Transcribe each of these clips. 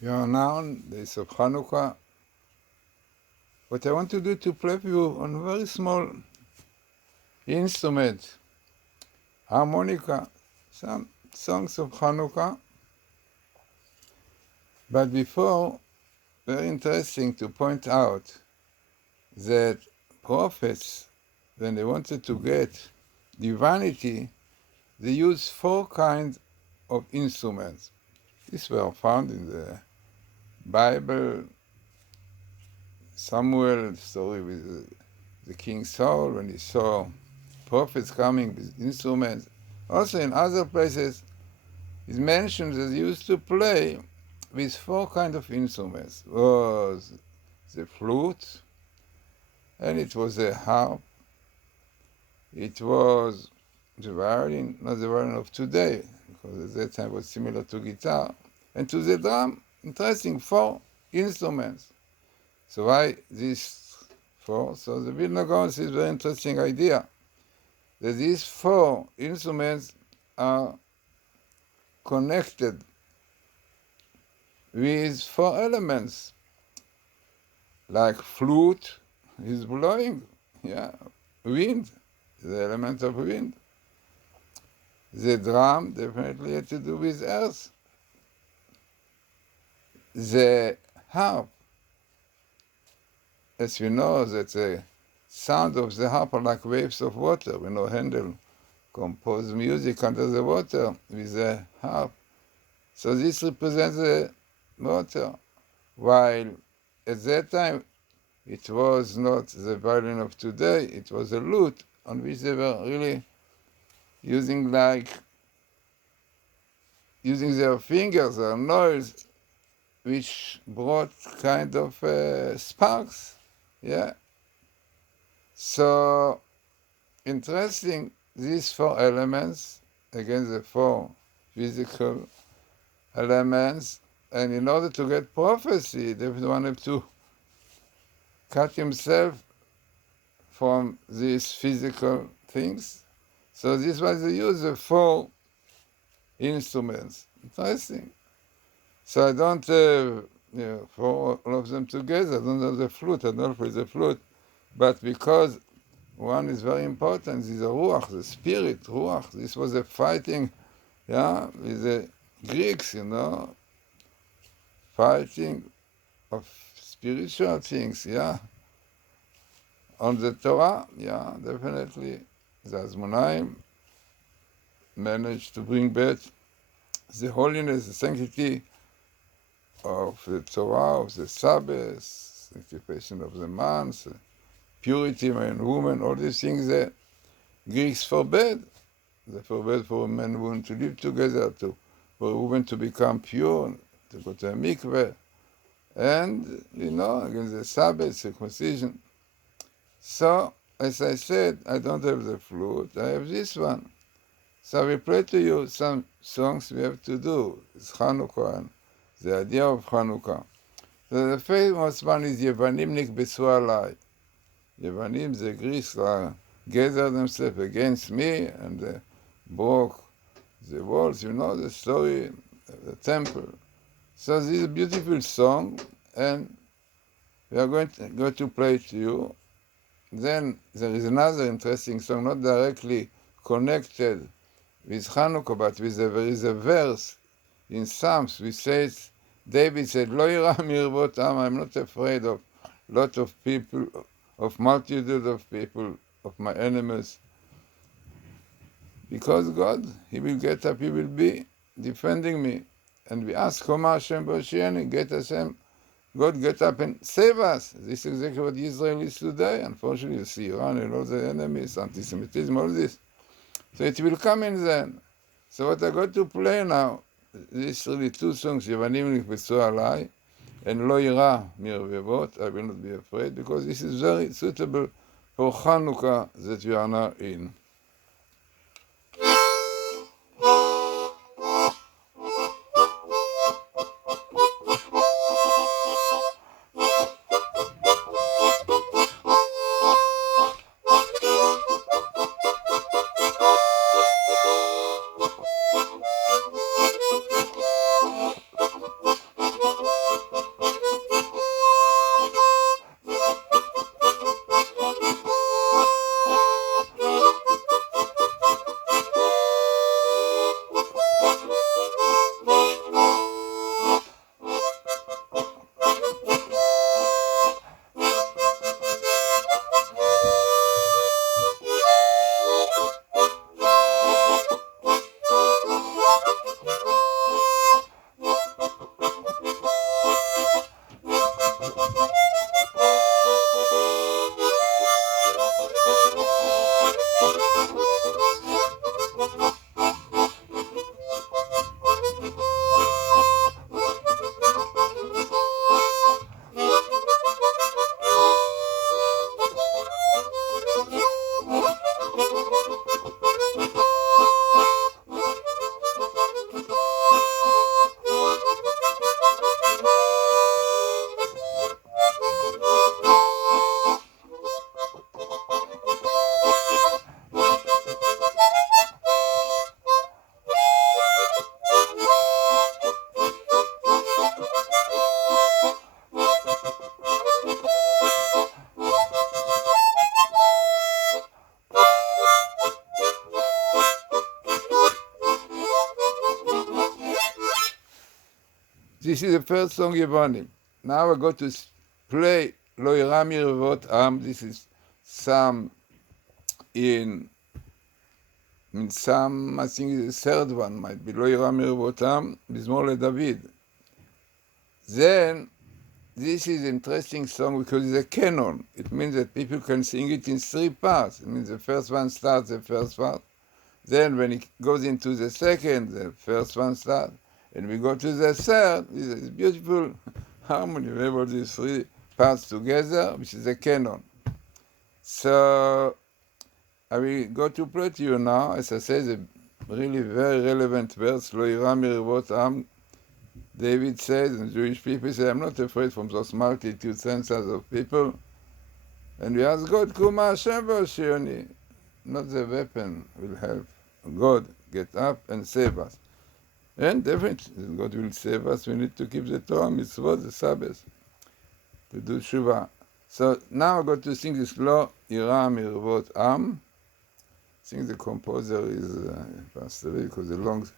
We are now on the days of Chanukah. What I want to do to play for you on a very small instrument, harmonica, some songs of Chanukah. But before, very interesting to point out that prophets, when they wanted to get divinity, they used 4 kinds of instruments. These were found in the Bible. Samuel, story with the King Saul, when he saw prophets coming with instruments. Also in other places, it's mentioned that he used to play with 4 kinds of instruments. It was the flute, and it was the harp, it was the violin, not the violin of today, because at that time it was similar to guitar, and to the drum. Interesting, 4 instruments. So why these 4? So the Vilna Gaon says very interesting idea, that these 4 instruments are connected with 4 elements, like flute is blowing, wind, the element of wind. The drum definitely had to do with earth. The harp, as we know, that the sound of the harp are like waves of water. We know Handel composed music under the water with the harp. So this represents the water, while at that time it was not the violin of today, it was a lute on which they were really using their fingers, their noise, which brought kind of sparks. So interesting, these 4 elements against the 4 physical elements, and in order to get prophecy, they wanted to cut himself from these physical things. So this was the use of 4 instruments. Interesting. So I don't have 4 all of them together. I don't have the flute. I don't play the flute. But because one is very important, is the ruach, the spirit, ruach. This was a fighting, with the Greeks, fighting of spiritual things, on the Torah, definitely. The Azmonaim managed to bring back the holiness, the sanctity of the Torah, of the Sabbath, sanctification of the months, purity, man and woman, all these things that Greeks forbade. They forbade for a man and woman to live together, for a woman to become pure, to go to a mikveh, and, against the Sabbath, circumcision. So, as I said, I don't have the flute, I have this one. So I will play to you some songs we have to do. It's Chanukah, and the idea of Chanukah. So the famous one is Yevanim nikbesu alai. Yevanim, the Greeks, gathered themselves against me and broke the walls. You know the story, the temple. So this is a beautiful song, and we are going to play it to you. Then there is another interesting song, not directly connected with Chanukah, but there is a verse in Psalms which says, David said, Lo yira mirvot am, I'm not afraid of lot of people, of multitude of people, of my enemies. Because God, He will get up, He will be defending me. And we ask, Homa Hashem Boshiani, get us Him. God, get up and save us. This is exactly what Israel is today. Unfortunately, you see Iran and all the enemies, anti-Semitism, all this. So it will come in then. So what I got to play now, these really 2 songs, Yevanim nikbesu alai, and Lo yira mirvevot, I will not be afraid, because this is very suitable for Chanukah that we are now in. This is the first song Yevonim. Now I go to play Lo Yira Mirvot Am. This is Psalm in Psalm, I think the third one might be Lo Yira Mirvot Am, Mizmor LeDavid. Then, this is an interesting song because it's a canon. It means that people can sing it in 3 parts. It means the first one starts the first part. Then when it goes into the second, the first one starts. And we go to the third. This is beautiful harmony. We have all these 3 parts together, which is a canon. So I will go to play to you now. As I say, the really very relevant verse, Lo Yira Mirvot Am. David says, and Jewish people say, I'm not afraid from those multitude thousands of people. And we ask God, Kuma Hashem v'Oshioni. Not the weapon will help. God, get up and save us. And definitely, God will save us. We need to keep the Torah, mitzvot, the Sabbath, to do Shuvah. So now I'm going to sing this Lo Yira Mirvot Am. I think the composer is passed away because a long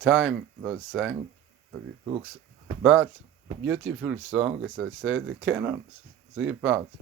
time was sang. Books, but beautiful song, as I said, the canon, 3 parts.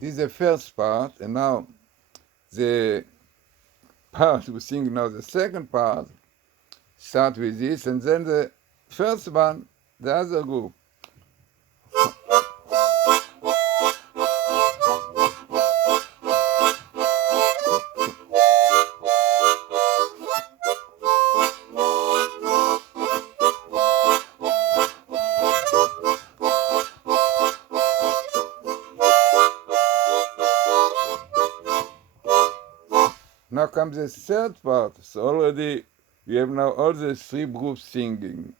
This is the first part, and now the part we sing now, the second part, start with this, and then the first one, the other group. Now comes the third part. So already we have now all the 3 groups singing.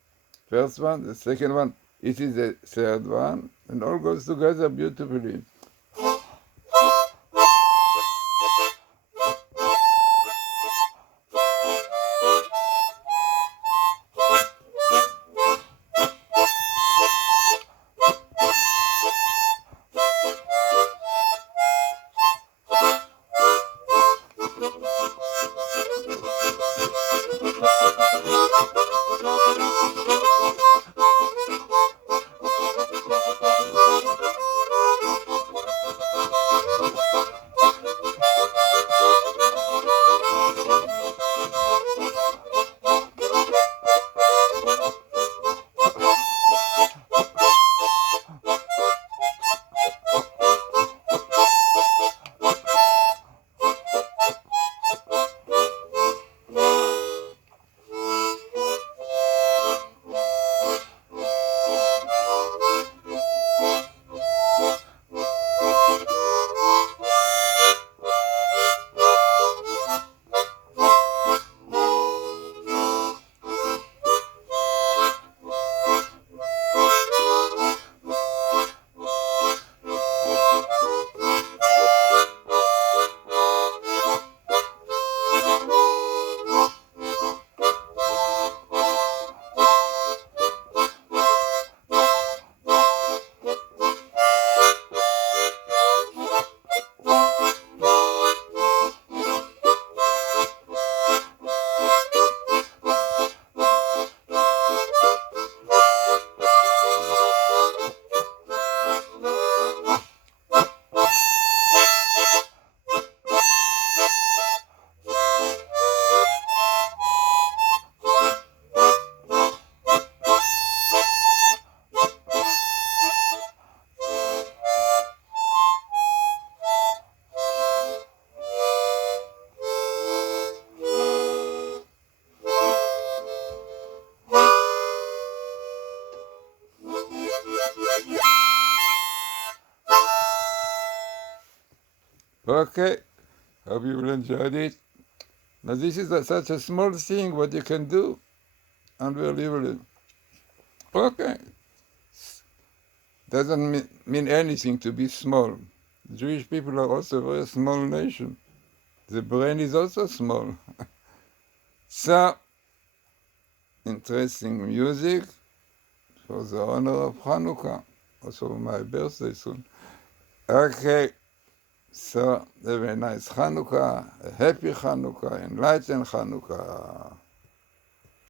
First one, the second one, it is the third one, and all goes together beautifully. Okay, hope you will enjoy it. Now this is such a small thing, what you can do. Unbelievable. Okay. Doesn't mean anything to be small. Jewish people are also a very small nation. The brain is also small. So, interesting music for the honor of Chanukah, also my birthday soon. Okay, so have a nice Chanukah, a happy Chanukah, enlightened Chanukah.